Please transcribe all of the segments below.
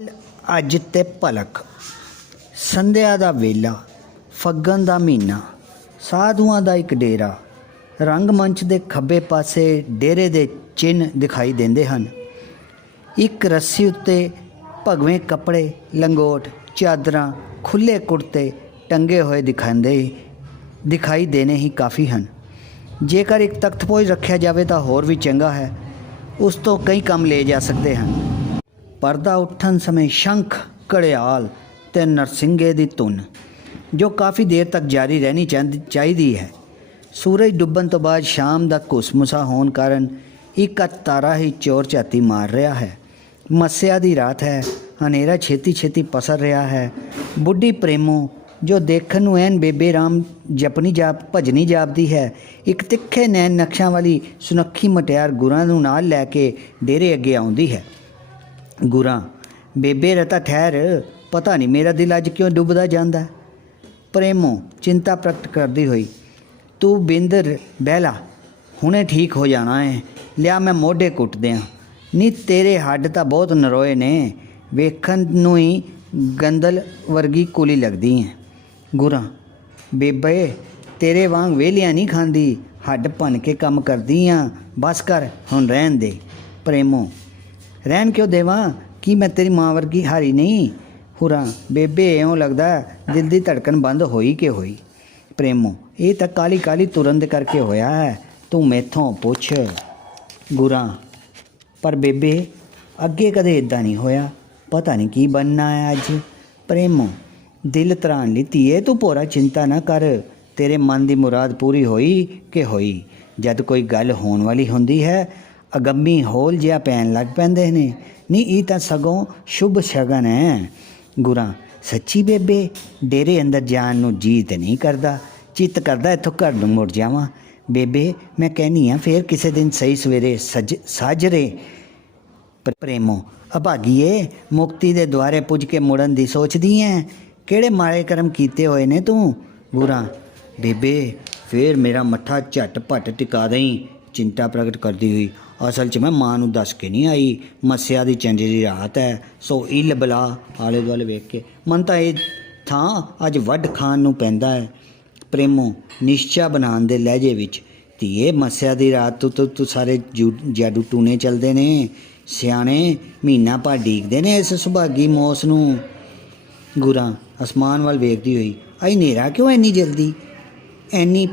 अज ते भलक संध्या दा वेला फग्गन दा महीना साधुआं दा एक डेरा रंगमंच दे खब्बे पासे डेरे दे चिन्ह दिखाई देंदे हन। एक रस्सी उत्ते भगवे कपड़े लंगोट चादरां खुले कुर्ते टंगे हुए दिखाई देने ही काफ़ी हैं। जेकर एक तख्तपोश रखा जाए तो होर भी चंगा है, उस तो कई काम ले जा सकते हैं। परदा उठन समय शंख घड़ियाल ते नरसिंगे दी धुन जो काफ़ी देर तक जारी रहनी चाहिए है। सूरज डुब्बन तो बाद शाम का घुसमुसा होने कारण एक तारा ही चोर झाती मार रहा है। मस्या दी रात है, हनेरा छेती छेती पसर रहा है। बुढ़ी प्रेमो जो देखन नूं ऐन बेबे राम जपनी भजनी जापदी है, एक तिखे नैन नक्शां वाली सुनक्खी मटियार गुरां नूं नाल लैके डेरे अगे आउंदी है। गुरां बेबे रता ठहर, पता नहीं मेरा दिल अज क्यों डुबदा जांदा। प्रेमो चिंता प्रगट करती हुई, तू बिंदर बहला हुणे ठीक हो जाना है, लिया मैं मोढे कुट दियां। नी तेरे हड्ड तां बहुत नरोए ने, वेखन नूं ही गंदल वर्गी कुली लगदी है। गुरां बेबे तेरे वांग वेलियां नहीं खांदी, हड्ड भन के काम करदी हाँ, बस कर हुण रहन दे। प्रेमो रहन क्यों देवां, कि मैं तेरी माँ वर्गी हारी नहीं। हुरां बेबे इउं लगदा दिल दी धड़कन बंद होई कि होई। प्रेमो ये तो काली काली तुरन दे करके होया है, तू मैथों पुछ। गुरां पर बेबे अगे कदे इदां नहीं होया, पता नहीं की बनना है अज। प्रेमो दिल धरान ली धीए, तू भोरा चिंता ना कर, तेरे मन की मुराद पूरी होई कि होई। जद कोई गल होने वाली होंदी है अगम्मी होल जिहा पैन लग पैंदे ने, नहीं ये तो सगों शुभ शगन है। गुरां सच्ची बेबे डेरे अंदर जान नूं जी ते नहीं करदा, चित्त करदा इत्थों घर नूं मुड़ जावां। बेबे मैं कहनी हाँ फिर किसी दिन सही सवेरे साजरे। प्रेमो अभागीए मुक्ति दे द्वारे पुज के मुड़न दी सोचदी है, किहड़े माड़े कर्म कीते होए ने तू। गुरां बेबे फिर मेरा मत्था झट पट टिका दई, चिंता प्रगट करती हुई। असल च मैं मां नूं दस के नहीं आई, मस्या दी चंजी रात है, सो इल बला आले दुआले वेख के मन तां ये थां अज वड्ड खाण नूं पैंदा है। प्रेमो निश्चा बनाउण दे लहजे विच, धीए मस्या दी रात तू सारे जादू टूने चलदे ने, सियाणे महीना भर डीकदे ने इस सुभागी मौस नूं। गुरां आसमान वाल वेखदी हुई, अज नेरा क्यों इन्नी जल्दी, इन्नी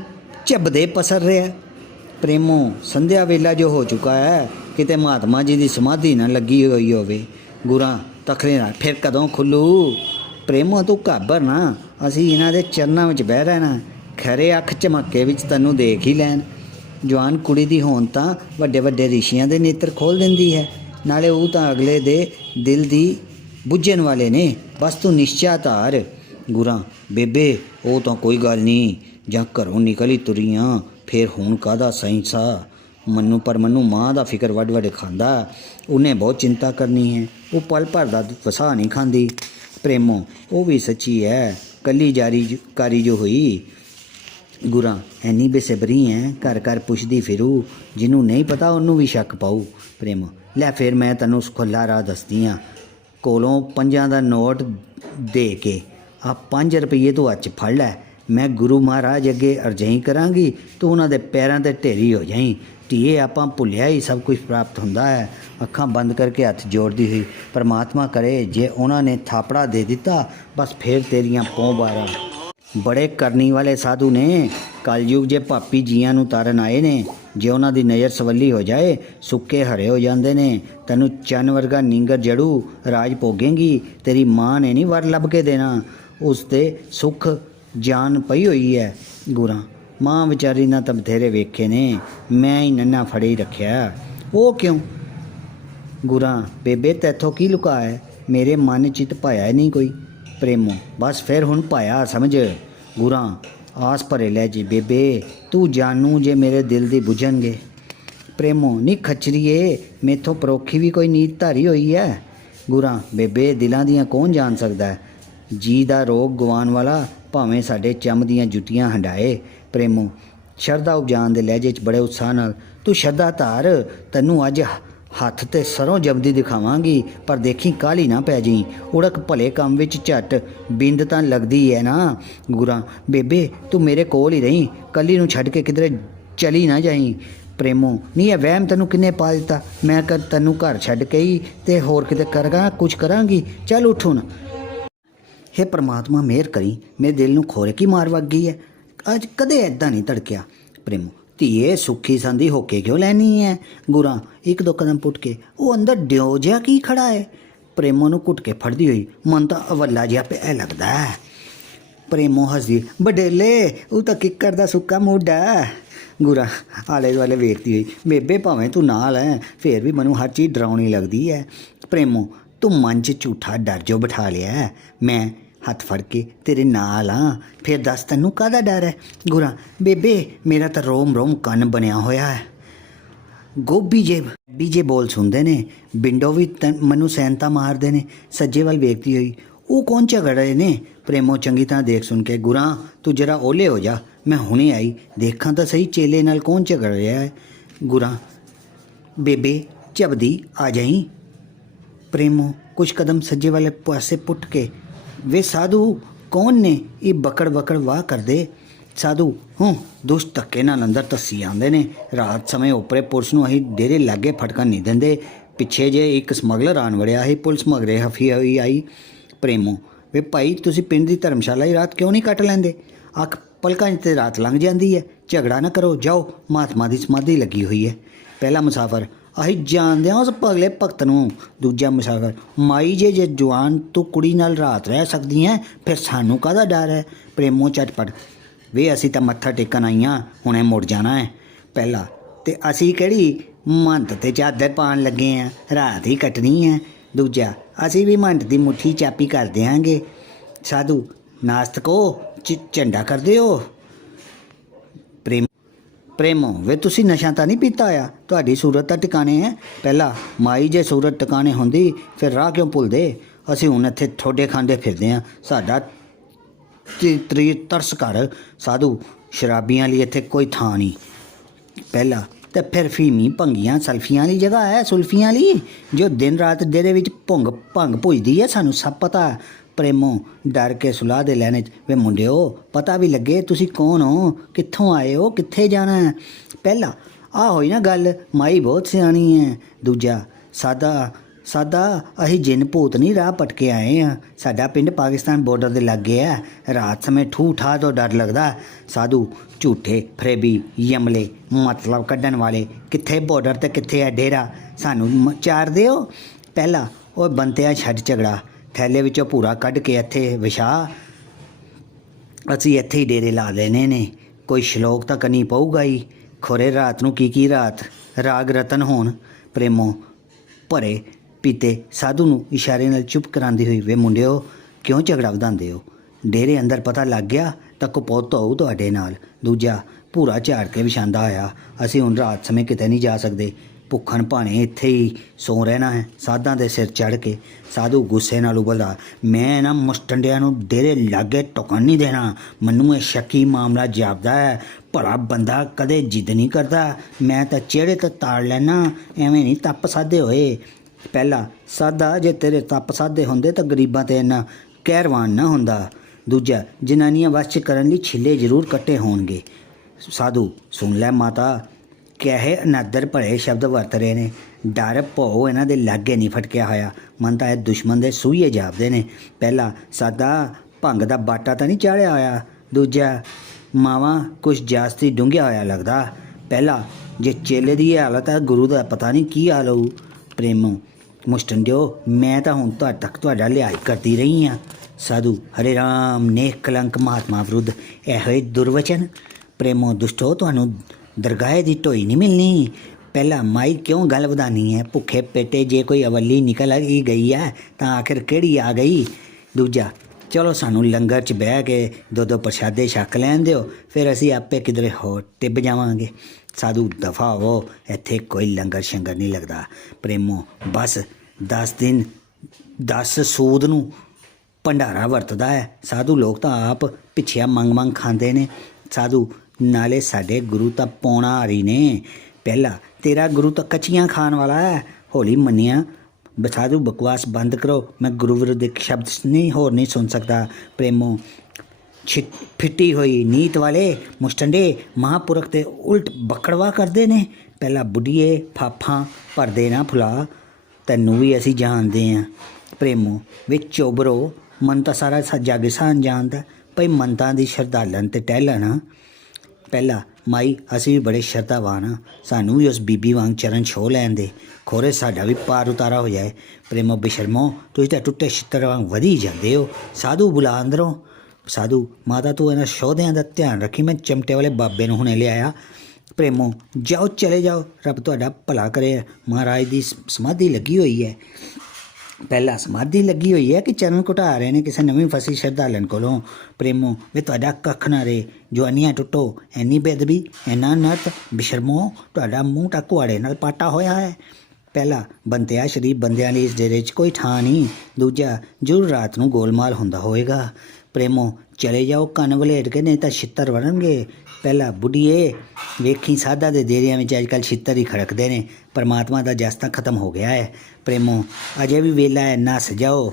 झबदे पसर रहा। प्रेमो संध्या वेला जो हो चुका है, किते महात्मा जी की समाधि ना लगी हुई होवे। गुरां तखरे ना फिर कदों खुलू। प्रेमो तू घाबर ना, असी इन्हां दे चरनां विच बह रहना, खरे अख झमक्के विच तैनूं देख ही लैन। जवान कुड़ी दी होण तां वड्डे वड्डे रिशियां दे नेत्र खोल दिंदी है, नाले ਉਹ ਤਾਂ अगले दे दिल दी बुझण वाले ने, बस तू निश्चा धार। गुरां बेबे ਉਹ ਤਾਂ कोई गल नहीं, जां घरों निकल ही तुरीआं, फिर हुण काहदा सैंसा। मन्नू पर मन्नू माँ का फिक्र वड्ड वड्ड खांदा, उन्हें बहुत चिंता करनी है, वो पल भर का वसा नहीं खांदी। प्रेमो वो भी सच्ची है, कली जारी कारी जो हुई। गुरां ऐनी बेसबरी है, घर घर पुछदी फिरू, जिन्हों नहीं पता उन्होंने भी शक पाऊ। प्रेमो लै फिर मैं तैनूं खुला राह दसदी हाँ, कोलों 5 का नोट दे के आ 5 रुपये तू अच फड़ लै, मैं गुरु महाराज अगे अरजई करांगी, तू उन्हां दे पैरां ते ढेरी हो जाई। धीए आपां भुलिया ही सब कुछ प्राप्त हुंदा है। अखां बंद करके हथ जोड़ती हुई, परमात्मा करे जे उन्होंने थापड़ा दे दिता, बस फिर तेरियां पौं बारां। बड़े करनी वाले साधु ने, कलयुग जे पापी जियां नूं तारन आए ने, जे उन्हां दी नज़र सवली हो जाए सुक्के हरे हो जाते ने। तैनूं चन वर्गा नींगर जड़ू राज भोगेंगी, तेरी माँ ने नहीं वर लभ के देना, उसते सुख जान पई हुई है। गुरां माँ विचारी ना तो बथेरे वेखे ने, मैं ही नन्ना फड़े ही रखिया, वो क्यों। गुरां बेबे तैथों की लुका है, मेरे मन चित पाया ही नहीं कोई। प्रेमो बस फिर हुण पाया समझ। गुरां आस भरे लै जी बेबे तू जानू जे मेरे दिल दी बुझणगे। प्रेमो नी खचरीए मेथों परोखी भी कोई नीत धारी हुई है। गुरां बेबे दिलां दियां कौन जान सकदा है, जी दा रोग गवान वाला भावें साडे चम दियां जुतियां हंडाए। प्रेमो शरदा उपजान दे लहजे च बड़े उत्साह नाल, तू शरदा धार, तैनूं अज ਹੱਥ ਤੇ ਸਰੋਂ ਜਪਦੀ ਦਿਖਾਵਾਂਗੀ, ਪਰ ਦੇਖੀ ਕਾਹਲੀ ਨਾ ਪੈ ਜੀ। ਉੜਕ ਭਲੇ ਕੰਮ ਵਿੱਚ ਝੱਟ ਬਿੰਦ ਤਾਂ ਲੱਗਦੀ ਹੈ ਨਾ। ਗੁਰਾਂ, ਬੇਬੇ ਤੂੰ ਮੇਰੇ ਕੋਲ ਹੀ ਰਹੀਂ, ਕੱਲੀ ਨੂੰ ਛੱਡ ਕੇ ਕਿਧਰੇ ਚਲੀ ਨਾ ਜਾਈ। ਪ੍ਰੇਮੋ, ਨਹੀਂ ਇਹ ਵਹਿਮ ਤੈਨੂੰ ਕਿੰਨੇ ਪਾ ਦਿੱਤਾ? ਮੈਂ ਤੈਨੂੰ ਘਰ ਛੱਡ ਕੇ ਹੀ ਤੇ ਹੋਰ ਕਿਤੇ ਕਰਾਂਗਾ, ਕੁਝ ਕਰਾਂਗੀ। ਚੱਲ ਉੱਠ ਹੁਣ। ਹੇ ਪ੍ਰਮਾਤਮਾ ਮਿਹਰ ਕਰੀ, ਮੇਰੇ ਦਿਲ ਨੂੰ ਖੋਰੇ ਕੀ ਮਾਰ ਵੱਗ ਗਈ ਹੈ। ਅੱਜ ਕਦੇ ਐਦਾਂ ਨਹੀਂ ਧੜਕਿਆ। ਪ੍ਰੇਮੋ, ਧੀਏ ਸੁੱਖੀ ਸੰਦੀ ਹੋ ਕੇ ਕਿਉਂ ਲੈਣੀ ਹੈ? ਗੁਰਾਂ ਇੱਕ ਦੋ ਕਦਮ ਪੁੱਟ ਕੇ, ਉਹ ਅੰਦਰ ਡਿਓ ਜਿਹਾ ਕੀ ਖੜਾ ਹੈ? ਪ੍ਰੇਮੋ ਨੂੰ ਘੁੱਟ ਕੇ ਫੜਦੀ ਹੋਈ, ਮਨ ਤਾਂ ਅਵੱਲਾ ਜਿਹਾ ਪਿਆ ਲੱਗਦਾ ਹੈ। ਪ੍ਰੇਮੋ ਹੱਸਦੀ, ਬਡੇਲੇ ਉਹ ਤਾਂ ਕਿੱਕਰ ਦਾ ਸੁੱਕਾ ਮੋਢਾ। ਗੁਰਾਂ ਆਲੇ ਦੁਆਲੇ ਵੇਖਦੀ ਹੋਈ, ਬੇਬੇ ਭਾਵੇਂ ਤੂੰ ਨਾਲ ਹੈ ਫਿਰ ਵੀ ਮੈਨੂੰ ਹਰ ਚੀਜ਼ ਡਰਾਉਣੀ ਲੱਗਦੀ ਹੈ। ਪ੍ਰੇਮੋ, ਤੂੰ ਮਨ 'ਚ ਝੂਠਾ ਡਰ ਜੋ ਬਿਠਾ ਲਿਆ। ਮੈਂ ਹੱਥ ਫੜ ਕੇ ਤੇਰੇ ਨਾਲ ਹਾਂ, ਫਿਰ ਦੱਸ ਤੈਨੂੰ ਕਾਹਦਾ ਡਰ ਹੈ? ਗੁਰਾਂ, ਬੇਬੇ ਮੇਰਾ ਤਾਂ ਰੋਮ ਰੋਮ ਕੰਨ ਬਣਿਆ ਹੋਇਆ ਹੈ। ਗੋਭੀ ਜੇ ਬੋਲ ਸੁਣਦੇ ਨੇ, ਬਿੰਡੋ ਵੀ ਮੈਨੂੰ ਸੈਨਤਾ ਮਾਰਦੇ ਨੇ। ਸੱਜੇ ਵੱਲ ਵੇਖਦੀ ਹੋਈ, ਉਹ ਕੌਣ ਝਗੜ ਰਹੇ ਨੇ? ਪ੍ਰੇਮੋ ਚੰਗੀ ਤਰ੍ਹਾਂ ਦੇਖ ਸੁਣ ਕੇ, ਗੁਰਾਂ ਤੂੰ ਜਰਾ ਓਲੇ ਹੋ ਜਾ, ਮੈਂ ਹੁਣੇ ਆਈ, ਦੇਖਾਂ ਤਾਂ ਸਹੀ ਚੇਲੇ ਨਾਲ ਕੌਣ ਝਗੜ ਰਿਹਾ ਹੈ। ਗੁਰਾਂ, ਬੇਬੇ ਝਬਦੀ ਆ ਜਾਈ। ਪ੍ਰੇਮੋ ਕੁਛ ਕਦਮ ਸੱਜੇ ਵਾਲੇ ਪਾਸੇ ਪੁੱਟ ਕੇ, ਵੇ ਸਾਧੂ ਕੌਣ ਨੇ ਇਹ ਬਕੜ ਬਕੜ ਵਾਹ ਕਰਦੇ? ਸਾਧੂ, ਦੁਸ਼ਟ ਧੱਕੇ ਨਾਲ ਅੰਦਰ ਧੱਸੀ ਆਉਂਦੇ ਨੇ। ਰਾਤ ਸਮੇਂ ਓਪਰੇ ਪੁਲਿਸ ਨੂੰ ਅਸੀਂ ਡੇਰੇ ਲਾਗੇ ਫਟਕਣ ਨਹੀਂ ਦਿੰਦੇ। ਪਿੱਛੇ ਜੇ ਇੱਕ ਸਮਗਲਰ ਆਣ ਵੜਿਆ ਸੀ, ਪੁਲਿਸ ਮਗਰੇ ਹਫੀ ਹੋਈ ਆਈ। ਪ੍ਰੇਮੋ, ਵੇ ਭਾਈ ਤੁਸੀਂ ਪਿੰਡ ਦੀ ਧਰਮਸ਼ਾਲਾ ਹੀ ਰਾਤ ਕਿਉਂ ਨਹੀਂ ਕੱਟ ਲੈਂਦੇ? ਅੱਖ ਪਲਕਾਂ 'ਚ ਤੇ ਰਾਤ ਲੰਘ ਜਾਂਦੀ ਹੈ। ਝਗੜਾ ਨਾ ਕਰੋ, ਜਾਓ, ਮਹਾਤਮਾ ਦੀ ਸਮਾਧੀ ਲੱਗੀ ਹੋਈ ਹੈ। ਪਹਿਲਾ ਮੁਸਾਫਰ, ਅਸੀਂ ਜਾਣਦੇ ਹਾਂ ਉਸ ਪਗਲੇ ਭਗਤ ਨੂੰ। ਦੂਜਾ ਮੁਸਾਫਰ, ਮਾਈ ਜੇ ਜਵਾਨ ਤੂੰ ਕੁੜੀ ਨਾਲ ਰਾਤ ਰਹਿ ਸਕਦੀ ਹੈ, ਫਿਰ ਸਾਨੂੰ ਕਾਹਦਾ ਡਰ ਹੈ? ਪ੍ਰੇਮੋ ਝਟਪਟ, ਵੇ ਅਸੀਂ ਤਾਂ ਮੱਥਾ ਟੇਕਣ ਆਈਆਂ, ਹੁਣੇ ਮੁੜ ਜਾਣਾ ਹੈ। ਪਹਿਲਾ, ਤੇ ਅਸੀਂ ਕਿਹੜੀ ਮੰਤ ਤੇ ਚਾਦਰ ਪਾਉਣ ਲੱਗੇ ਹਾਂ, ਰਾਤ ਹੀ ਕੱਟਣੀ ਹੈ। ਦੂਜਾ, ਅਸੀਂ ਵੀ ਮੰਤ ਦੀ ਮੁੱਠੀ ਚਾਪੀ ਕਰ ਦਿਆਂਗੇ। ਸਾਧੂ, ਨਾਸਤਕੋ ਝੰਡਾ ਕਰਦੇ ਹੋ? ਪ੍ਰੇਮੋ, ਵੇ ਤੁਸੀਂ ਨਸ਼ਾ ਤਾਂ ਨਹੀਂ ਪੀਤਾ ਹੋਇਆ? ਤੁਹਾਡੀ ਸੂਰਤ ਤਾਂ ਟਿਕਾਣੇ ਹੈ। ਪਹਿਲਾ, ਮਾਈ ਜੇ ਸੂਰਤ ਟਿਕਾਣੇ ਹੁੰਦੀ ਫਿਰ ਰਾਹ ਕਿਉਂ ਭੁੱਲਦੇ? ਅਸੀਂ ਹੁਣ ਇੱਥੇ ਠੋਡੇ ਖਾਂਦੇ ਫਿਰਦੇ ਹਾਂ, ਸਾਡਾ ਤਰਸ ਕਰ। ਸਾਧੂ, ਸ਼ਰਾਬੀਆਂ ਲਈ ਇੱਥੇ ਕੋਈ ਥਾਂ ਨਹੀਂ। ਪਹਿਲਾ, ਤੇ ਫਿਰ ਫੀਮੀ ਭੰਗੀਆਂ ਸਲਫੀਆਂ ਵਾਲੀ ਜਗ੍ਹਾ ਹੈ, ਸੁਲਫੀਆਂ ਲਈ, ਜੋ ਦਿਨ ਰਾਤ ਡੇਰੇ ਵਿੱਚ ਭੰਗ ਭੁੱਜਦੀ ਹੈ, ਸਾਨੂੰ ਸਭ ਪਤਾ। ਪ੍ਰੇਮੋ ਡਰ ਕੇ ਸੁਲਾਹ ਦੇ ਲੈਣੇ 'ਚ, ਵੇ ਮੁੰਡਿਓ ਪਤਾ ਵੀ ਲੱਗੇ ਤੁਸੀਂ ਕੌਣ ਹੋ, ਕਿੱਥੋਂ ਆਏ ਹੋ, ਕਿੱਥੇ ਜਾਣਾ ਹੈ। ਪਹਿਲਾ, ਆਹ ਹੋਈ ਨਾ ਗੱਲ, ਮਾਈ ਬਹੁਤ ਸਿਆਣੀ ਹੈ। ਦੂਜਾ, ਸਾਦਾ ਅਸੀਂ ਜਿੰਨ ਭੂਤ ਨਹੀਂ ਰਾਹ ਪਟਕੇ ਆਏ ਹਾਂ। ਸਾਡਾ ਪਿੰਡ ਪਾਕਿਸਤਾਨ ਬਾਰਡਰ ਦੇ ਲਾਗੇ ਹੈ, ਰਾਤ ਸਮੇਂ ਠੂਹ ਠਾਹ ਤੋਂ ਡਰ ਲੱਗਦਾ। ਸਾਧੂ, ਝੂਠੇ ਫਰੇਬੀ ਯਮਲੇ ਮਤਲਬ ਕੱਢਣ ਵਾਲੇ, ਕਿੱਥੇ ਬਾਰਡਰ ਤੇ ਕਿੱਥੇ ਹੈ ਡੇਰਾ, ਸਾਨੂੰ ਚਾਰ ਦਿਓ। ਪਹਿਲਾ, ਉਹ ਬੰਤਿਆ ਛੱਡ ਝਗੜਾ, ਥੈਲੇ ਵਿੱਚੋਂ ਭੂਰਾ ਕੱਢ ਕੇ ਇੱਥੇ ਵਿਛਾ, ਅਸੀਂ ਇੱਥੇ ਹੀ ਡੇਰੇ ਲਾ ਲੈਣੇ ਨੇ। ਕੋਈ ਸ਼ਲੋਕ ਤਾਂ ਕਰਨੀ ਪਊਗਾ ਹੀ, ਖੋਰੇ ਰਾਤ ਨੂੰ ਕੀ ਰਾਤ ਰਾਗ ਰਤਨ ਹੋਣ। ਪ੍ਰੇਮੋ ਭਰੇ ਪੀਤੇ ਸਾਧੂ ਨੂੰ ਇਸ਼ਾਰੇ ਨਾਲ ਚੁੱਪ ਕਰਾਉਂਦੀ ਹੋਈ, ਵੇ ਮੁੰਡਿਓ ਕਿਉਂ ਝਗੜਾ ਵਧਾਉਂਦੇ ਹੋ? ਡੇਰੇ ਅੰਦਰ ਪਤਾ ਲੱਗ ਗਿਆ ਤਾਂ ਕਪੌਤ ਹੋਊ ਤੁਹਾਡੇ ਨਾਲ। ਦੂਜਾ, ਭੂਰਾ ਝਾੜ ਕੇ ਵਿਛਾਂਦਾ ਹੋਇਆ, ਅਸੀਂ ਹੁਣ ਰਾਤ ਸਮੇਂ ਕਿਤੇ ਨਹੀਂ ਜਾ ਸਕਦੇ, ਭੁੱਖਣ ਭਾਣੇ ਇੱਥੇ ਹੀ ਸੌ ਰਹਿਣਾ ਹੈ ਸਾਧਾਂ ਦੇ ਸਿਰ ਚੜ੍ਹ ਕੇ। ਸਾਧੂ ਗੁੱਸੇ ਨਾਲ ਉਬਲਦਾ, ਮੈਂ ਇਹਨਾਂ ਮੁਸਟੰਡਿਆਂ ਨੂੰ ਡੇਰੇ ਲਾਗੇ ਟੁਕਣ ਨਹੀਂ ਦੇਣਾ। ਮੈਨੂੰ ਇਹ ਸ਼ੱਕੀ ਮਾਮਲਾ ਜਾਪਦਾ ਹੈ, ਭਲਾ ਬੰਦਾ ਕਦੇ ਜਿੱਦ ਨਹੀਂ ਕਰਦਾ, ਮੈਂ ਤਾਂ ਚਿਹੜੇ ਤੋਂ ਤਾੜ ਲੈਣਾ, ਐਵੇਂ ਨਹੀਂ ਤੱਪ ਸਾਧੇ ਹੋਏ। ਪਹਿਲਾ, ਸਾਧਾ ਜੇ ਤੇਰੇ ਤੱਪ ਸਾਧੇ ਹੁੰਦੇ ਤਾਂ ਗਰੀਬਾਂ 'ਤੇ ਇੰਨਾ ਕਹਿਰਵਾਨ ਨਾ ਹੁੰਦਾ। ਦੂਜਾ, ਜਨਾਨੀਆਂ ਵੱਸ 'ਚ ਕਰਨ ਲਈ ਛਿੱਲੇ ਜ਼ਰੂਰ ਕੱਟੇ ਹੋਣਗੇ। ਸਾਧੂ, ਸੁਣ ਲੈ ਮਾਤਾ, ਕਹੇ ਅਨਾਦਰ ਭਲੇ ਸ਼ਬਦ ਵਰਤ ਰਹੇ ਨੇ। ਡਰ ਭੋ ਇਹਨਾਂ ਦੇ ਲਾਗੇ ਨਹੀਂ ਫਟਕਿਆ ਹੋਇਆ, ਮਨ ਤਾਂ ਇਹ ਦੁਸ਼ਮਣ ਦੇ ਸੂਈਏ ਜਾਪਦੇ ਨੇ। ਪਹਿਲਾ, ਸਾਦਾ ਭੰਗ ਦਾ ਬਾਟਾ ਤਾਂ ਨਹੀਂ ਚਾੜਿਆ ਹੋਇਆ। ਦੂਜਾ, ਮਾਵਾਂ ਕੁਛ ਜਾਸਤੀ ਡੂੰਘਿਆ ਹੋਇਆ ਲੱਗਦਾ। ਪਹਿਲਾ, ਜੇ ਚੇਲੇ ਦੀ ਇਹ ਹਾਲਤ ਹੈ, ਗੁਰੂ ਦਾ ਪਤਾ ਨਹੀਂ ਕੀ ਹਾਲ ਹੋਊ। ਪ੍ਰੇਮੋ, ਮੁਸਟੰਡਿਓ ਮੈਂ ਤਾਂ ਹੁਣ ਤੁਹਾਡੇ ਤੱਕ ਤੁਹਾਡਾ ਲਿਹਾਜ਼ ਕਰਦੀ ਰਹੀ ਹਾਂ। ਸਾਧੂ, ਹਰੇ ਰਾਮ ਨੇਕ ਕਲੰਕ ਮਹਾਤਮਾ ਵਿਰੁੱਧ ਇਹੋ ਹੀ ਦੁਰਵਚਨ। ਪ੍ਰੇਮੋ, ਦੁਸ਼ਟੋ ਤੁਹਾਨੂੰ ਦਰਗਾਹ ਦੀ ਢੋਈ ਨਹੀਂ ਮਿਲਣੀ। ਪਹਿਲਾਂ ਮਾਈ ਕਿਉਂ ਗੱਲ ਵਧਾਉਣੀ ਹੈ? ਭੁੱਖੇ ਪੇਟੇ ਜੇ ਕੋਈ ਅਵੱਲੀ ਨਿਕਲ ਹੀ ਗਈ ਹੈ ਤਾਂ ਆਖਿਰ ਕਿਹੜੀ ਆ ਗਈ? ਦੂਜਾ, ਚਲੋ ਸਾਨੂੰ ਲੰਗਰ 'ਚ ਬਹਿ ਕੇ ਦੋ ਪ੍ਰਸ਼ਾਦੇ ਛਕ ਲੈਣ ਦਿਓ, ਫਿਰ ਅਸੀਂ ਆਪੇ ਕਿਧਰੇ ਹੋਰ ਟਿੱਬ ਜਾਵਾਂਗੇ। ਸਾਧੂ, ਦਫਾ ਹੋ, ਇੱਥੇ ਕੋਈ ਲੰਗਰ ਸ਼ੰਗਰ ਨਹੀਂ ਲੱਗਦਾ। ਪ੍ਰੇਮੋ, ਬਸ 10 ਦਿਨ 10 ਸੂਦ ਨੂੰ ਭੰਡਾਰਾ ਵਰਤਦਾ ਹੈ। ਸਾਧੂ ਲੋਕ ਤਾਂ ਆਪ ਪਿੱਛਿਆ ਮੰਗ ਖਾਂਦੇ ਨੇ। ਸਾਧੂ, ਨਾਲੇ ਸਾਡੇ ਗੁਰੂ ਤਾਂ ਪੌਣਾ ਹਾਰੀ ਨੇ। ਪਹਿਲਾ, ਤੇਰਾ ਗੁਰੂ ਤਾਂ ਕੱਚੀਆਂ ਖਾਣ ਵਾਲਾ ਹੈ, ਹੌਲੀ ਮੰਨਿਆ। ਸਾਧੂ ਬਕਵਾਸ ਬੰਦ ਕਰੋ, ਮੈਂ ਗੁਰੂ ਵਿਰੁੱਧ ਇੱਕ ਸ਼ਬਦ ਨਹੀਂ ਸੁਣ ਸਕਦਾ। ਪ੍ਰੇਮੋ ਫਿੱਟੀ ਹੋਈ ਨੀਤ ਵਾਲੇ ਮੁਸ਼ਟੰਡੇ ਮਹਾਂਪੁਰਖ ਤੇ ਉਲਟ ਬਕੜਵਾ ਕਰਦੇ ਨੇ। ਪਹਿਲਾਂ ਬੁੱਢੀਏ ਫਾਫਾਂ ਭਰਦੇ ਨਾ ਫੁਲਾ, ਤੈਨੂੰ ਵੀ ਅਸੀਂ ਜਾਣਦੇ ਹਾਂ। ਪ੍ਰੇਮੋ ਵਿੱਚ ਚੋਬਰੋ, ਮਨ ਤਾਂ ਸਾਰਾ ਜੱਗ ਸਾਨ ਜਾਣਦਾ, ਭਈ ਮੰਤਾਂ ਦੀ ਸ਼ਰਧਾਲਨ ਤੇ ਟਹਿਲਣ। ਪਹਿਲਾਂ ਮਾਈ ਅਸੀਂ ਵੀ ਬੜੇ ਸ਼ਰਧਾਵਾਨ ਹਾਂ, ਸਾਨੂੰ ਵੀ ਉਸ ਬੀਬੀ ਵਾਂਗ ਚਰਨ ਛੋਹ ਲੈਣ ਦੇ, ਖੋਰੇ ਸਾਡਾ ਵੀ ਪਾਰ ਉਤਾਰਾ ਹੋ ਜਾਏ। ਪ੍ਰੇਮੋ ਬੇਸ਼ਰਮੋ, ਤੁਸੀਂ ਤਾਂ ਟੁੱਟੇ ਛਿੱਤਰ ਵਾਂਗ ਵਧੀ ਜਾਂਦੇ ਹੋ। ਸਾਧੂ ਬੁਲਾ ਅੰਦਰੋਂ। ਸਾਧੂ ਮਾਤਾ ਤੂੰ ਇਹਨਾਂ ਸ਼ੋਧਿਆਂ ਦਾ ਧਿਆਨ ਰੱਖੀ, ਮੈਂ ਚਮਟੇ ਵਾਲੇ ਬਾਬੇ ਨੂੰ ਹੁਣੇ ਲਿਆਇਆ। ਪ੍ਰੇਮੋ ਜਾਓ, ਚਲੇ ਜਾਓ, ਰੱਬ ਤੁਹਾਡਾ ਭਲਾ ਕਰੇ। ਮਹਾਰਾਜ ਦੀ ਸਮਾਧੀ ਲੱਗੀ ਹੋਈ ਹੈ। ਪਹਿਲਾਂ ਸਮਾਧੀ ਲੱਗੀ ਹੋਈ ਹੈ ਕਿ ਚਰਨ ਘੁਟਾ ਰਹੇ ਨੇ ਕਿਸੇ ਨਵੀਂ ਫਸੀ ਸ਼ਰਧਾਲਨ ਕੋਲੋਂ। ਪ੍ਰੇਮੋ ਵੇ ਤੁਹਾਡਾ ਕੱਖ ਨਾ ਰਹੇ, ਜਵਾਨੀਆਂ ਟੁੱਟੋ, ਇੰਨੀ ਬੇਦਬੀ, ਇੰਨਾ ਨੱਤ, ਬੇਸ਼ਰਮੋ, ਤੁਹਾਡਾ ਮੂੰਹ ਤਾਂ ਕੁਹਾੜੇ ਨਾਲ ਪਾਟਾ ਹੋਇਆ ਹੈ। ਪਹਿਲਾ ਬੰਤਿਆ ਸ਼ਰੀਫ ਬੰਦਿਆਂ ਲਈ ਇਸ ਡੇਰੇ 'ਚ ਕੋਈ ਥਾਂ ਨਹੀਂ। ਦੂਜਾ ਜ਼ਰੂਰ ਰਾਤ ਨੂੰ ਗੋਲਮਾਲ ਹੁੰਦਾ ਹੋਵੇਗਾ। ਪ੍ਰੇਮੋ ਚਲੇ ਜਾਓ, ਕੰਨ ਵਲੇਟ ਕੇ, ਨਹੀਂ ਤਾਂ ਛਿੱਤਰ ਵੜਨਗੇ। ਪਹਿਲਾ ਬੁੱਢੀਏ ਵੇਖੀ ਸਾਧਾਂ ਦੇ ਡੇਰਿਆਂ ਵਿੱਚ ਅੱਜ ਕੱਲ੍ਹ ਛਿੱਤਰ ਹੀ ਖੜਕਦੇ ਨੇ, ਪਰਮਾਤਮਾ ਦਾ ਜਸ ਤਾਂ ਖਤਮ ਹੋ ਗਿਆ ਹੈ। ਪ੍ਰੇਮੋ ਅਜੇ ਵੀ ਵੇਲਾ ਹੈ, ਨੱਸ ਜਾਓ।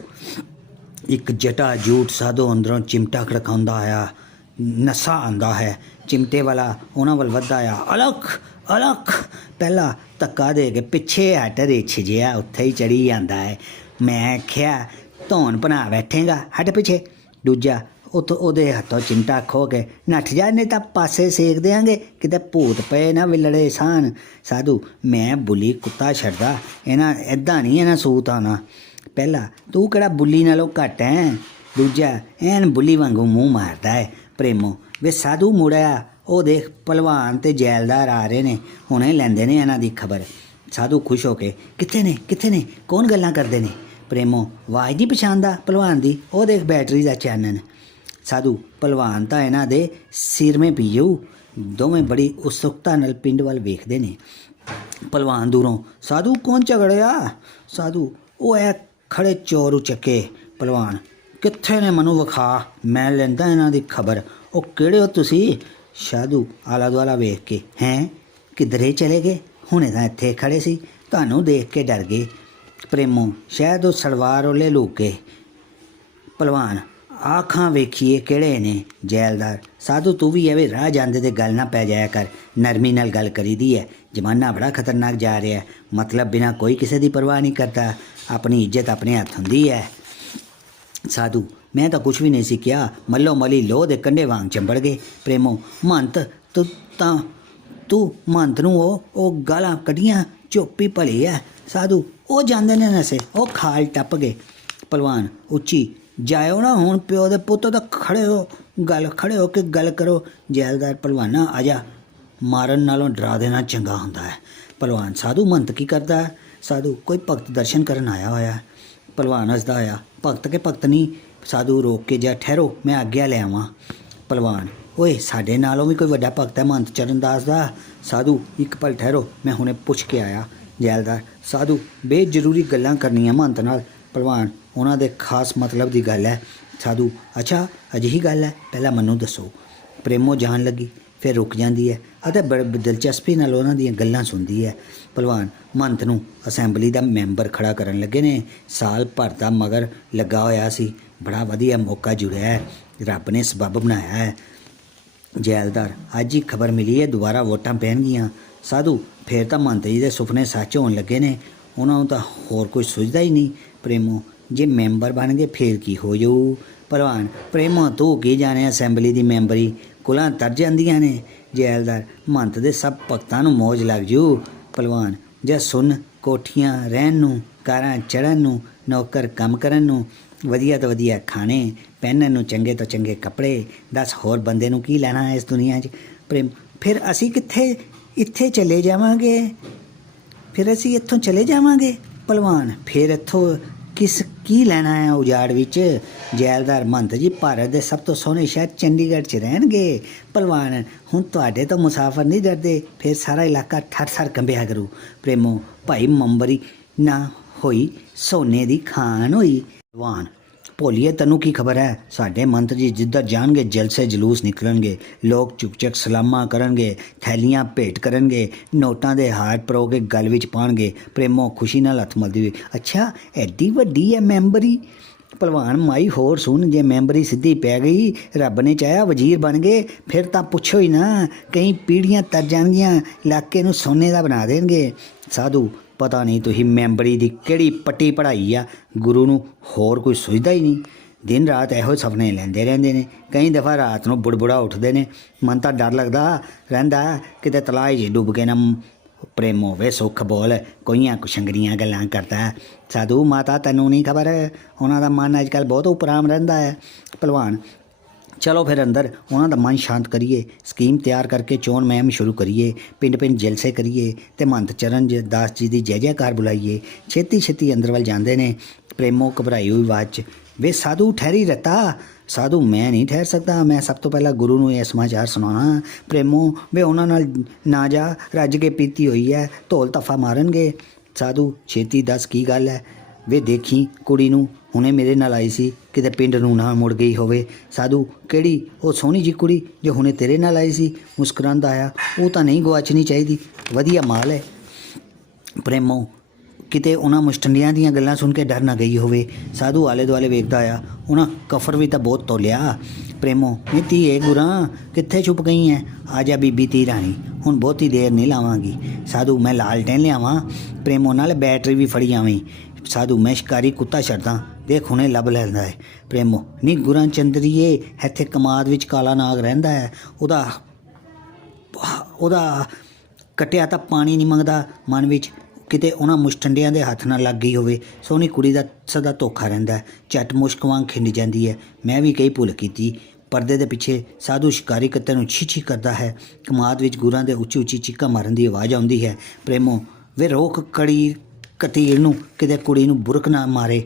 ਇੱਕ ਜਟਾ ਜੂਟ ਸਾਧੂ ਅੰਦਰੋਂ ਚਿਮਟਾ ਖੜਕਾਉਂਦਾ ਆਇਆ, ਨਸ਼ਾ ਆਉਂਦਾ ਹੈ। ਚਿਮਟੇ ਵਾਲਾ ਉਹਨਾਂ ਵੱਲ ਵੱਧਦਾ ਆਇਆ, ਅਲਖ ਅਲਖ। ਪਹਿਲਾ ਧੱਕਾ ਦੇ ਕੇ ਪਿੱਛੇ ਹਟ, ਰਿੱਛ ਜਿਹਾ ਉੱਥੇ ਹੀ ਚੜੀ ਜਾਂਦਾ ਹੈ। ਮੈਂ ਆਖਿਆ ਧੌਣ ਬਣਾ ਬੈਠੇਗਾ, ਹਟ ਪਿੱਛੇ। ਦੂਜਾ ਉੱਥੋਂ ਉਹਦੇ ਹੱਥੋਂ ਚਿਮਟਾ ਖੋ ਕੇ ਨੱਠ ਜਾ, ਨਹੀਂ ਤਾਂ ਪਾਸੇ ਸੇਕ ਦਿਆਂਗੇ, ਕਿਤੇ ਭੂਤ ਪਏ ਨਾ ਵਿਲੜੇ ਸਾਨ। ਸਾਧੂ ਮੈਂ ਬੁੱਲੀ ਕੁੱਤਾ ਛੱਡਦਾ, ਇਹਨਾਂ ਇੱਦਾਂ ਨਹੀਂ ਇਹਨਾਂ ਸੂਤ ਆਉਣਾ। ਪਹਿਲਾ ਤੂੰ ਕਿਹੜਾ ਬੁੱਲੀ ਨਾਲੋਂ ਘੱਟ ਹੈ। ਦੂਜਾ ਐਨ ਬੁੱਲੀ ਵਾਂਗੂ ਮੂੰਹ ਮਾਰਦਾ ਹੈ। ਪ੍ਰੇਮੋ ਵੇ ਸਾਧੂ ਮੁੜਿਆ, ਉਹ ਦੇਖ ਭਲਵਾਨ ਤੇ ਜੈਲਦਾਰ ਆ ਰਹੇ ਨੇ, ਹੁਣੇ ਲੈਂਦੇ ਨੇ ਇਹਨਾਂ ਦੀ ਖਬਰ। ਸਾਧੂ ਖੁਸ਼ ਹੋ ਕੇ ਕਿੱਥੇ ਨੇ ਕਿੱਥੇ ਨੇ, ਕੌਣ ਗੱਲਾਂ ਕਰਦੇ ਨੇ। ਪ੍ਰੇਮੋ ਆਵਾਜ਼ ਨਹੀਂ ਪਛਾਣਦਾ ਭਲਵਾਨ ਦੀ, ਉਹ ਦੇਖ ਬੈਟਰੀ ਦਾ ਚਾਨਣ। ਸਾਧੂ ਭਲਵਾਨ ਤਾਂ ਇਹਨਾਂ ਦੇ ਸਿਰਮੇ ਪੀਊ। ਦੋਵੇਂ ਬੜੀ ਉਤਸੁਕਤਾ ਨਾਲ ਪਿੰਡ ਵੱਲ ਵੇਖਦੇ ਨੇ। ਭਲਵਾਨ ਦੂਰੋਂ ਸਾਧੂ ਕੌਣ ਝਗੜਿਆ। ਸਾਧੂ ਉਹ ਐ ਖੜੇ ਚੋਰ ਚੱਕੇ। ਭਲਵਾਨ ਕਿੱਥੇ ਨੇ, ਮੈਨੂੰ ਵਿਖਾ, ਮੈਂ ਲੈਂਦਾ ਇਹਨਾਂ ਦੀ ਖਬਰ। ਉਹ ਕਿਹੜੇ ਹੋ ਤੁਸੀਂ। ਸਾਧੂ ਆਲਾ ਦੁਆਲਾ ਵੇਖ ਕੇ, ਹੈਂ ਕਿੱਧਰੇ ਚਲੇ ਗਏ, ਹੁਣੇ ਤਾਂ ਇੱਥੇ ਖੜੇ ਸੀ, ਤੁਹਾਨੂੰ ਦੇਖ ਕੇ ਡਰ ਗਏ। ਪ੍ਰੇਮੋ ਸ਼ਾਇਦ ਉਹ ਸਲਵਾਰ ਉਹਲੇ ਲੁਕ ਗਏ। ਭਲਵਾਨ ਆਖਾਂ ਵੇਖੀਏ ਕਿਹੜੇ ਨੇ। ਜੈਲਦਾਰ ਸਾਧੂ ਤੂੰ ਵੀ ਐਵੇਂ ਰਾਹ ਜਾਂਦੇ ਤੇ ਗੱਲ ਨਾ ਪੈ ਜਾਇਆ ਕਰ, ਨਰਮੀ ਨਾਲ ਗੱਲ ਕਰੀਦੀ ਹੈ। ਜ਼ਮਾਨਾ ਬੜਾ ਖਤਰਨਾਕ ਜਾ ਰਿਹਾ, ਮਤਲਬ ਬਿਨਾਂ ਕੋਈ ਕਿਸੇ ਦੀ ਪਰਵਾਹ ਨਹੀਂ ਕਰਦਾ, ਆਪਣੀ ਇੱਜ਼ਤ ਆਪਣੇ ਹੱਥ ਹੁੰਦੀ ਹੈ। ਸਾਧੂ ਮੈਂ ਤਾਂ ਕੁਛ ਵੀ ਨਹੀਂ ਸੀ ਕਿਹਾ, ਮੱਲੋ ਮਲੀ ਲੋਹ ਦੇ ਕੰਢੇ ਵਾਂਗ ਚੰਬੜ ਗਏ। ਪ੍ਰੇਮੋ ਮਹੰਤ ਤੂੰ ਮਹੰਤ ਨੂੰ ਉਹ ਗਾਲਾਂ ਕੱਢੀਆਂ, ਚੋਪੀ ਭਲੀ ਹੈ। ਸਾਧੂ ਉਹ ਜਾਂਦੇ ਨੇ ਨਸੇ, ਉਹ ਖਾਲ ਟੱਪ ਗਏ। ਭਲਵਾਨ ਉੱਚੀ ਜਾਇਓ ਨਾ, ਹੁਣ ਪਿਓ ਦੇ ਪੁੱਤ ਤਾਂ ਖੜੇ ਹੋ ਕੇ ਗੱਲ ਕਰੋ। ਜੈਲਦਾਰ ਭਲਵਾਨਾ ਆ ਜਾ, ਮਾਰਨ ਨਾਲੋਂ ਡਰਾ ਦੇਣਾ ਚੰਗਾ ਹੁੰਦਾ ਹੈ। ਭਲਵਾਨ ਸਾਧੂ ਮਹੰਤ ਕੀ ਕਰਦਾ ਹੈ। ਸਾਧੂ ਕੋਈ ਭਗਤ ਦਰਸ਼ਨ ਕਰਨ ਆਇਆ ਹੋਇਆ। ਭਲਵਾਨ ਹੱਸਦਾ ਆਇਆ, ਭਗਤ ਕੇ ਭਗਤ ਨਹੀਂ। ਸਾਧੂ ਰੋਕ ਕੇ ਜਾ, ਠਹਿਰੋ ਮੈਂ ਆਗਿਆ ਲੈ ਆਵਾਂ। ਭਲਵਾਨ ਓਏ ਸਾਡੇ ਨਾਲੋਂ ਵੀ ਕੋਈ ਵੱਡਾ ਭਗਤ ਹੈ ਮਹੰਤ ਚਰਨਦਾਸ ਦਾ। ਸਾਧੂ ਇੱਕ ਪਲ ਠਹਿਰੋ, ਮੈਂ ਹੁਣੇ ਪੁੱਛ ਕੇ ਆਇਆ। ਜੈਲਦਾਰ ਸਾਧੂ ਬੇਜ਼ਰੂਰੀ ਗੱਲਾਂ ਕਰਨੀਆਂ ਮਹੰਤ ਨਾਲ। ਭਲਵਾਨ ਉਹਨਾਂ ਦੇ ਖਾਸ ਮਤਲਬ ਦੀ ਗੱਲ ਹੈ। ਸਾਧੂ ਅੱਛਾ ਅਜਿਹੀ ਗੱਲ ਹੈ, ਪਹਿਲਾਂ ਮੈਨੂੰ ਦੱਸੋ। ਪ੍ਰੇਮੋ ਜਾਣ ਲੱਗੀ, ਫਿਰ ਰੁਕ ਜਾਂਦੀ ਹੈ ਅਤੇ ਬੜੇ ਦਿਲਚਸਪੀ ਨਾਲ ਉਹਨਾਂ ਦੀਆਂ ਗੱਲਾਂ ਸੁਣਦੀ ਹੈ। ਭਲਵਾਨ ਮਹੰਤ ਨੂੰ ਅਸੈਂਬਲੀ ਦਾ ਮੈਂਬਰ ਖੜਾ ਕਰਨ ਲੱਗੇ ਨੇ, ਸਾਲ ਭਰ ਦਾ ਮਗਰ ਲੱਗਾ ਹੋਇਆ ਸੀ, ਬੜਾ ਵਧੀਆ ਮੌਕਾ ਜੁੜਿਆ ਹੈ, ਰੱਬ ਨੇ ਸਬੱਬ ਬਣਾਇਆ ਹੈ। ਜੈਲਦਾਰ ਅੱਜ ਹੀ ਖਬਰ ਮਿਲੀ ਹੈ ਦੁਬਾਰਾ ਵੋਟਾਂ ਪੈਣਗੀਆਂ। ਸਾਧੂ ਫਿਰ ਤਾਂ ਮਹੰਤ ਜੀ ਦੇ ਸੁਪਨੇ ਸੱਚ ਹੋਣ ਲੱਗੇ ਨੇ, ਉਹਨਾਂ ਨੂੰ ਤਾਂ ਹੋਰ ਕੋਈ ਸੁਝਦਾ ਹੀ ਨਹੀਂ। ਪ੍ਰੇਮੋ ਜੇ ਮੈਂਬਰ ਬਣ ਗਏ ਫਿਰ ਕੀ ਹੋ ਜਾਊ। ਭਲਵਾਨ ਪ੍ਰੇਮੋ ਤੂੰ ਕੀ ਜਾਣੇ, ਅਸੈਂਬਲੀ ਦੀ ਮੈਂਬਰੀ ਕੁਲਾਂ ਤਰ ਜਾਂਦੀਆਂ ਨੇ। ਜੈਲਦਾਰ ਮਹੰਤ ਦੇ ਸਭ ਭਗਤਾਂ ਨੂੰ ਮੌਜ ਲੱਗ ਜੂ। ਭਲਵਾਨ ਜਾਂ ਸੁਣ, ਕੋਠੀਆਂ ਰਹਿਣ ਨੂੰ, ਕਾਰਾਂ ਚੜ੍ਹਨ ਨੂੰ, ਨੌਕਰ ਕੰਮ ਕਰਨ ਨੂੰ, ਵਧੀਆ ਤੋਂ ਵਧੀਆ ਖਾਣੇ ਪਹਿਨਣ ਨੂੰ, ਚੰਗੇ ਤੋਂ ਚੰਗੇ ਕੱਪੜੇ, ਦੱਸ ਹੋਰ ਬੰਦੇ ਨੂੰ ਕੀ ਲੈਣਾ ਹੈ ਇਸ ਦੁਨੀਆ 'ਚ। ਪ੍ਰੇਮ ਫਿਰ ਅਸੀਂ ਕਿੱਥੇ, ਇੱਥੇ ਚਲੇ ਜਾਵਾਂਗੇ, ਫਿਰ ਅਸੀਂ ਇੱਥੋਂ ਚਲੇ ਜਾਵਾਂਗੇ। ਭਲਵਾਨ ਫਿਰ ਇੱਥੋਂ ਕੀ ਲੈਣਾ ਹੈ ਉਜਾੜ ਵਿੱਚ। ਜੈਲਦਾਰ ਮਹੰਤ ਜੀ ਭਾਰਤ ਦੇ ਸਭ ਤੋਂ ਸੋਹਣੇ ਸ਼ਹਿਰ ਚੰਡੀਗੜ੍ਹ 'ਚ ਰਹਿਣਗੇ। ਭਲਵਾਨ ਹੁਣ ਤੁਹਾਡੇ ਤੋਂ ਮੁਸਾਫਰ ਨਹੀਂ ਡਰਦੇ, ਫਿਰ ਸਾਰਾ ਇਲਾਕਾ ਠਰ-ਠਰ ਕੰਬਿਆ ਕਰੂ। ਪ੍ਰੇਮੋ ਭਾਈ ਮੰਬਰੀ ਨਾ ਹੋਈ, ਸੋਨੇ ਦੀ ਖਾਨ ਹੋਈ। ਭਲਵਾਨ ਭੋਲੀਏ ਤੈਨੂੰ ਕੀ ਖਬਰ ਹੈ, ਸਾਡੇ ਮੰਤਰੀ ਜੀ ਜਿੱਧਰ ਜਾਣਗੇ ਜਲਸੇ ਜਲੂਸ ਨਿਕਲਣਗੇ, ਲੋਕ ਚੁੱਕ ਚੱਕ ਸਲਾਮਾਂ ਕਰਨਗੇ, ਥੈਲੀਆਂ ਭੇਟ ਕਰਨਗੇ, ਨੋਟਾਂ ਦੇ ਹਾਰ ਪਰੋ ਕੇ ਗਲ ਵਿੱਚ ਪਾਉਣਗੇ। ਪ੍ਰੇਮੋ ਖੁਸ਼ੀ ਨਾਲ ਹੱਥ ਮਲਦੀ ਹੋਈ, ਅੱਛਾ ਐਡੀ ਵੱਡੀ ਹੈ ਮੈਂਬਰੀ। ਭਲਵਾਨ ਮਾਈ ਹੋਰ ਸੁਣ, ਜੇ ਮੈਂਬਰੀ ਸਿੱਧੀ ਪੈ ਗਈ, ਰੱਬ ਨੇ ਚਾਹਿਆ ਵਜ਼ੀਰ ਬਣ ਗਏ, ਫਿਰ ਤਾਂ ਪੁੱਛੋ ਹੀ ਨਾ, ਕਈ ਪੀੜ੍ਹੀਆਂ ਤਰ ਜਾਣਗੀਆਂ, ਇਲਾਕੇ ਨੂੰ ਸੋਨੇ ਦਾ ਬਣਾ ਦੇਣਗੇ। ਸਾਧੂ ਪਤਾ ਨਹੀਂ ਤੁਸੀਂ ਮੈਂਬਰੀ ਦੀ ਕਿਹੜੀ ਪੱਟੀ ਪੜ੍ਹਾਈ ਆ, ਗੁਰੂ ਨੂੰ ਹੋਰ ਕੋਈ ਸੁਝਦਾ ਹੀ ਨਹੀਂ। ਦਿਨ ਰਾਤ ਇਹੋ ਸੁਪਨੇ ਲੈਂਦੇ ਰਹਿੰਦੇ ਨੇ, ਕਈ ਦਫਾ ਰਾਤ ਨੂੰ ਬੁੜਬੁੜਾ ਉੱਠਦੇ ਨੇ। ਮਨ ਤਾਂ ਡਰ ਲੱਗਦਾ ਰਹਿੰਦਾ ਕਿਤੇ ਤਲਾਅ 'ਚ ਡੁੱਬ ਕੇ ਨਾ। ਪ੍ਰੇਮੋ ਵੇ ਸੁੱਖ ਬੋਲ, ਕੋਈਆਂ ਕੁਸ਼ੰਗਰੀਆਂ ਗੱਲਾਂ ਕਰਦਾ। ਸਾਧੂ ਮਾਤਾ ਤੈਨੂੰ ਨਹੀਂ ਖਬਰ, ਉਹਨਾਂ ਦਾ ਮਨ ਅੱਜ ਕੱਲ੍ਹ ਬਹੁਤ ਉਪਰਾਮ ਰਹਿੰਦਾ ਹੈ। ਭਲਵਾਨ ਚਲੋ ਫਿਰ ਅੰਦਰ ਉਹਨਾਂ ਦਾ ਮਨ ਸ਼ਾਂਤ ਕਰੀਏ, ਸਕੀਮ ਤਿਆਰ ਕਰਕੇ ਚੋਣ ਮੁਹਿੰਮ ਸ਼ੁਰੂ ਕਰੀਏ, ਪਿੰਡ ਪਿੰਡ ਜਲਸੇ ਕਰੀਏ ਅਤੇ ਮਹੰਤ ਚਰਨ ਦਾਸ ਜੀ ਦੀ ਜੈ ਜੈਕਾਰ ਬੁਲਾਈਏ। ਛੇਤੀ ਛੇਤੀ ਅੰਦਰ ਵੱਲ ਜਾਂਦੇ ਨੇ। ਪ੍ਰੇਮੋ ਘਬਰਾਈ ਹੋਈ ਆਵਾਜ਼ 'ਚ, ਵੇ ਸਾਧੂ ਠਹਿਰੀ ਰਤਾ। ਸਾਧੂ ਮੈਂ ਨਹੀਂ ਠਹਿਰ ਸਕਦਾ, ਮੈਂ ਸਭ ਤੋਂ ਪਹਿਲਾਂ ਗੁਰੂ ਨੂੰ ਇਹ ਸਮਾਚਾਰ ਸੁਣਾਉਣਾ। ਪ੍ਰੇਮੋ ਵੇ ਉਹਨਾਂ ਨਾਲ ਨਾ ਜਾ, ਰੱਜ ਕੇ ਪੀਤੀ ਹੋਈ ਹੈ, ਢੋਲ ਤੱਫਾ ਮਾਰਨਗੇ। ਸਾਧੂ ਛੇਤੀ ਦੱਸ ਕੀ ਗੱਲ ਹੈ। ਵੇ ਦੇਖੀ ਕੁੜੀ ਨੂੰ, ਹੁਣੇ ਮੇਰੇ ਨਾਲ ਆਈ ਸੀ, ਕਿਤੇ ਪਿੰਡ ਨੂੰ ਨਾ ਮੁੜ ਗਈ ਹੋਵੇ। ਸਾਧੂ ਕਿਹੜੀ? ਉਹ ਸੋਹਣੀ ਜੀ ਕੁੜੀ ਜੋ ਹੁਣੇ ਤੇਰੇ ਨਾਲ ਆਈ ਸੀ। ਮੁਸਕਰਾਉਂਦਾ ਆਇਆ, ਉਹ ਤਾਂ ਨਹੀਂ ਗੁਆਚਣੀ ਚਾਹੀਦੀ, ਵਧੀਆ ਮਾਲ ਹੈ। ਪ੍ਰੇਮੋ ਕਿਤੇ ਉਹਨਾਂ ਮੁਸ਼ਟੰਡੀਆਂ ਦੀਆਂ ਗੱਲਾਂ ਸੁਣ ਕੇ ਡਰ ਨਾ ਗਈ ਹੋਵੇ। ਸਾਧੂ ਆਲੇ ਦੁਆਲੇ ਵੇਖਦਾ ਆਇਆ, ਉਹਨਾਂ ਕਫਰ ਵੀ ਤਾਂ ਬਹੁਤ ਤੋਲਿਆ। ਪ੍ਰੇਮੋ ਨੀ ਧੀਏ ਗੁਰਾਂ ਕਿੱਥੇ ਛੁਪ ਗਈ ਹੈ, ਆ ਜਾ ਬੀਬੀ ਧੀ ਰਾਣੀ, ਹੁਣ ਬਹੁਤੀ ਦੇਰ ਨਹੀਂ ਲਾਵਾਂਗੀ। ਸਾਧੂ ਮੈਂ ਲਾਲਟੈਨ ਲਿਆਵਾਂ। ਪ੍ਰੇਮੋ ਨਾਲ ਬੈਟਰੀ ਵੀ ਫੜੀ ਆਵੀਂ। ਸਾਧੂ ਮੈਂ ਸ਼ਿਕਾਰੀ ਕੁੱਤਾ ਛੱਡਦਾ, ਦੇਖ ਹੁਣੇ ਲੱਭ ਲੈਂਦਾ ਹੈ। ਪ੍ਰੇਮੋ ਨੀ ਗੁਰਾਂ ਚੰਦਰੀਏ, ਇੱਥੇ ਕਮਾਦ ਵਿੱਚ ਕਾਲਾ ਨਾਗ ਰਹਿੰਦਾ ਹੈ, ਉਹਦਾ ਕੱਟਿਆ ਤਾਂ ਪਾਣੀ ਨਹੀਂ ਮੰਗਦਾ। ਮਨ ਵਿੱਚ ਕਿਤੇ ਉਹਨਾਂ ਮੁਸ਼ਟੰਡਿਆਂ ਦੇ ਹੱਥ ਨਾਲ ਲੱਗ ਗਈ ਹੋਵੇ। ਸੋਹਣੀ ਕੁੜੀ ਦਾ ਸਦਾ ਧੋਖਾ ਰਹਿੰਦਾ, ਝੱਟ ਮੁਸ਼ਕ ਵਾਂਗ ਖਿੰਡ ਜਾਂਦੀ ਹੈ। ਮੈਂ ਵੀ ਕਈ ਭੁੱਲ ਕੀਤੀ। ਪਰਦੇ ਦੇ ਪਿੱਛੇ ਸਾਧੂ ਸ਼ਿਕਾਰੀ ਕੁੱਤੇ ਨੂੰ ਛੀ ਕਰਦਾ ਹੈ। ਕਮਾਦ ਵਿੱਚ ਗੁਰਾਂ ਦੇ ਉੱਚੀ ਉੱਚੀ ਚੀਕਾਂ ਮਾਰਨ ਦੀ ਆਵਾਜ਼ ਆਉਂਦੀ ਹੈ। ਪ੍ਰੇਮੋ ਵੇ ਰੋਕ ਕਤੀੜ ਨੂੰ, ਕਿਤੇ ਕੁੜੀ ਨੂੰ ਬੁਰਕ ਨਾ ਮਾਰੇ।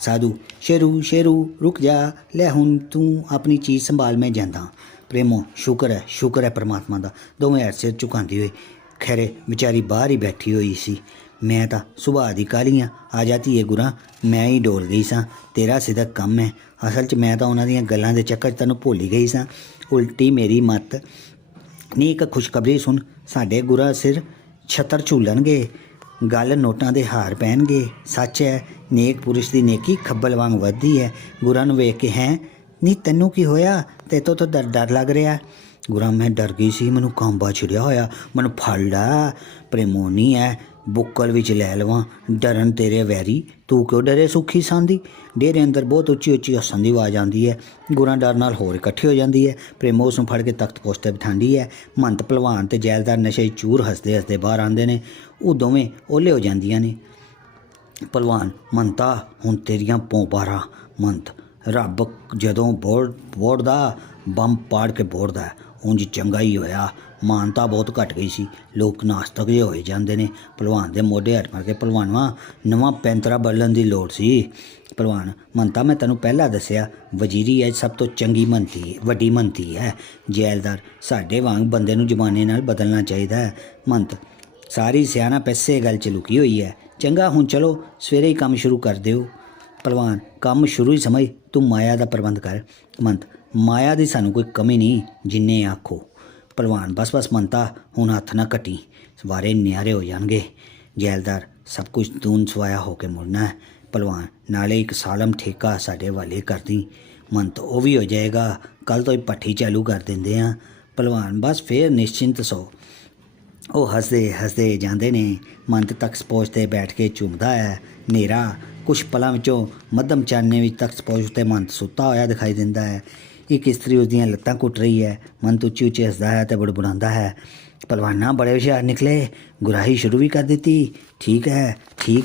ਸਾਧੂ ਸ਼ੇਰੂ ਸ਼ੇਰੂ ਰੁਕ ਜਾ, ਲੈ ਹੁਣ ਤੂੰ ਆਪਣੀ ਚੀਜ਼ ਸੰਭਾਲ, ਮੈਂ ਜਾਂਦਾ। ਪ੍ਰੇਮੋ ਸ਼ੁਕਰ ਹੈ ਪਰਮਾਤਮਾ ਦਾ। ਦੋਵੇਂ ਹੱਥ ਸਿਰ ਝੁਕਾਉਂਦੀ ਹੋਈ, ਖੈਰੇ ਵਿਚਾਰੀ ਬਾਹਰ ਹੀ ਬੈਠੀ ਹੋਈ ਸੀ, ਮੈਂ ਤਾਂ ਸੁਭਾਅ ਦੀ ਕਾਹਲੀ ਹਾਂ। ਆ ਜਾਤੀ ਹੈ ਗੁਰਾਂ, ਮੈਂ ਹੀ ਡੋਲ ਗਈ ਸਾਂ, ਤੇਰਾ ਸਿੱਧਾ ਕੰਮ ਹੈ। ਅਸਲ 'ਚ ਮੈਂ ਤਾਂ ਉਹਨਾਂ ਦੀਆਂ ਗੱਲਾਂ ਦੇ ਚੱਕਰ 'ਚ ਤੈਨੂੰ ਭੁੱਲ ਹੀ ਗਈ ਸਾਂ। ਉਲਟੀ ਮੇਰੀ ਮੱਤ ਨਹੀਂ। ਇੱਕ ਖੁਸ਼ਖਬਰੀ ਸੁਣ, ਸਾਡੇ ਗੁਰਾਂ ਸਿਰ ਛੱਤਰ ਝੂਲਣਗੇ, ਗੱਲ ਨੋਟਾਂ ਦੇ ਹਾਰ ਪੈਣਗੇ। ਸੱਚ ਹੈ, ਨੇਕ ਪੁਰਸ਼ ਦੀ ਨੇਕੀ ਖੱਬਲ ਵਾਂਗ ਵੱਧਦੀ ਹੈ। ਗੁਰਾਂ ਨੂੰ ਵੇਖ ਕੇ ਹੈ ਨਹੀਂ ਤੈਨੂੰ ਕੀ ਹੋਇਆ, ਤੇਤੋਂ ਤਾਂ ਡਰ ਲੱਗ ਰਿਹਾ। ਗੁਰਾਂ ਮੈਂ ਡਰ ਗਈ ਸੀ, ਮੈਨੂੰ ਕਾਂਬਾ ਛਿੜਿਆ ਹੋਇਆ, ਮੈਨੂੰ ਫੜ ਲੈ। ਪ੍ਰੇਮੋ ਨਹੀਂ ਹੈ, ਬੁੱਕਲ ਵਿੱਚ ਲੈ ਲਵਾਂ, ਡਰਨ ਤੇਰੇ ਵੈਰੀ, ਤੂੰ ਕਿਉਂ ਡਰੇ ਸੁੱਖੀ ਸਾਂਦੀ। ਡੇਰੇ ਅੰਦਰ ਬਹੁਤ ਉੱਚੀ ਉੱਚੀ ਹੱਸਣ ਦੀ ਆਵਾਜ਼ ਆਉਂਦੀ ਹੈ। ਗੁਰਾਂ ਡਰ ਨਾਲ ਹੋਰ ਇਕੱਠੀ ਹੋ ਜਾਂਦੀ ਹੈ। ਪ੍ਰੇਮੋ ਉਸ ਨੂੰ ਫੜ ਕੇ ਤਖਤ ਪੋਸ਼ 'ਤੇ ਬਿਠਾਉਂਦੀ ਹੈ। ਮਹੰਤ ਭਲਵਾਨ ਅਤੇ ਜੈਲਦਾਰ ਨਸ਼ੇ ਚੂਰ ਹੱਸਦੇ ਹੱਸਦੇ ਬਾਹਰ ਆਉਂਦੇ ਨੇ। ਉਹ ਦੋਵੇਂ ਓਹਲੇ ਹੋ ਜਾਂਦੀਆਂ ਨੇ। ਭਲਵਾਨ ਮਹੰਤਾ ਹੁਣ ਤੇਰੀਆਂ ਪੌਂ-12। ਮਹੰਤ ਰੱਬ ਜਦੋਂ ਬੋੜਦਾ ਬੰਬ ਪਾੜ ਕੇ ਬੋੜਦਾ, ਉਂਝ ਚੰਗਾ ਹੀ ਹੋਇਆ। ਮਾਨਤਾ ਬਹੁਤ ਘਟ ਗਈ ਸੀ, ਲੋਕ ਨਾਸਤਕ ਜਿਹੇ ਹੋਏ ਜਾਂਦੇ ਨੇ। ਭਲਵਾਨ ਦੇ ਮੋਢੇ ਹੱਥ ਮਾਰ ਕੇ, ਭਲਵਾਨਵਾ ਨਵਾਂ ਪੈਂਤਰਾ ਬਦਲਣ ਦੀ ਲੋੜ ਸੀ। ਭਲਵਾਨ ਮਹੰਤਾ ਮੈਂ ਤੈਨੂੰ ਪਹਿਲਾਂ ਦੱਸਿਆ, ਵਜ਼ੀਰੀ ਅੱਜ ਸਭ ਤੋਂ ਚੰਗੀ ਵੱਡੀ ਮੰਤੀ ਹੈ। ਜੈਲਦਾਰ ਸਾਡੇ ਵਾਂਗ ਬੰਦੇ ਨੂੰ ਜ਼ਮਾਨੇ ਨਾਲ ਬਦਲਣਾ ਚਾਹੀਦਾ ਹੈ। ਮਹੰਤ ਸਾਰੀ ਸਿਆਣਾ ਪੈਸੇ ਗੱਲ 'ਚ ਲੁਕੀ ਹੋਈ ਹੈ। ਚੰਗਾ ਹੁਣ ਚਲੋ ਸਵੇਰੇ ਹੀ ਕੰਮ ਸ਼ੁਰੂ ਕਰ ਦਿਓ। ਭਲਵਾਨ ਕੰਮ ਸ਼ੁਰੂ ਹੀ ਸਮਝ, ਤੂੰ ਮਾਇਆ ਦਾ ਪ੍ਰਬੰਧ ਕਰ। ਮਹੰਤ ਮਾਇਆ ਦੀ ਸਾਨੂੰ ਕੋਈ ਕਮੀ ਨਹੀਂ, ਜਿੰਨੇ ਆਖੋ। ਭਲਵਾਨ ਬਸ ਮਹੰਤਾ ਹੁਣ ਹੱਥ ਨਾ ਘਟੀ, ਸਵਾਰੇ ਨਿਆਰੇ ਹੋ ਜਾਣਗੇ। ਜੈਲਦਾਰ ਸਭ ਕੁਝ ਦੂਨ ਸਵਾਇਆ ਹੋ ਕੇ ਮੁੜਨਾ ਹੈ। ਭਲਵਾਨ ਨਾਲੇ ਇੱਕ ਸਾਲਮ ਠੇਕਾ ਸਾਡੇ ਵਾਲੇ ਕਰਦੀ। ਮਹੰਤ ਉਹ ਵੀ ਹੋ ਜਾਏਗਾ, ਕੱਲ੍ਹ ਤੋਂ ਹੀ ਭੱਠੀ ਚਾਲੂ ਕਰ ਦਿੰਦੇ ਹਾਂ। ਭਲਵਾਨ ਬਸ ਫੇਰ ਨਿਸ਼ਚਿੰਤ ਸੋ। ਉਹ ਹੱਸਦੇ ਜਾਂਦੇ ਨੇ। ਮਹੰਤ ਤਖਤ ਪੋਸ਼ 'ਤੇ ਬੈਠ ਕੇ ਝੂਮਦਾ ਹੈ। ਹਨੇਰਾ ਕੁਛ ਪਲਾਂ ਵਿੱਚੋਂ ਮੱਧਮ ਚਾਨਣੇ ਵਿੱਚ ਤਖਤ ਪੋਸ਼ 'ਤੇ ਮਹੰਤ ਸੁੱਤਾ ਹੋਇਆ ਦਿਖਾਈ ਦਿੰਦਾ ਹੈ। ਇੱਕ ਇਸਤਰੀ ਉਸਦੀਆਂ ਲੱਤਾਂ ਘੁੱਟ ਰਹੀ ਹੈ। ਮਹੰਤ ਉੱਚੀ ਉੱਚੀ ਹੱਸਦਾ ਹੈ ਅਤੇ ਬੁੜਬੁੜਾਉਂਦਾ ਹੈ, ਭਲਵਾਨਾਂ ਬੜੇ ਹੁਸ਼ਿਆਰ ਨਿਕਲੇ, ਗੁਰਾਹੀ ਸ਼ੁਰੂ ਵੀ ਕਰ ਦਿੱਤੀ। ਠੀਕ ਹੈ, ਠੀਕ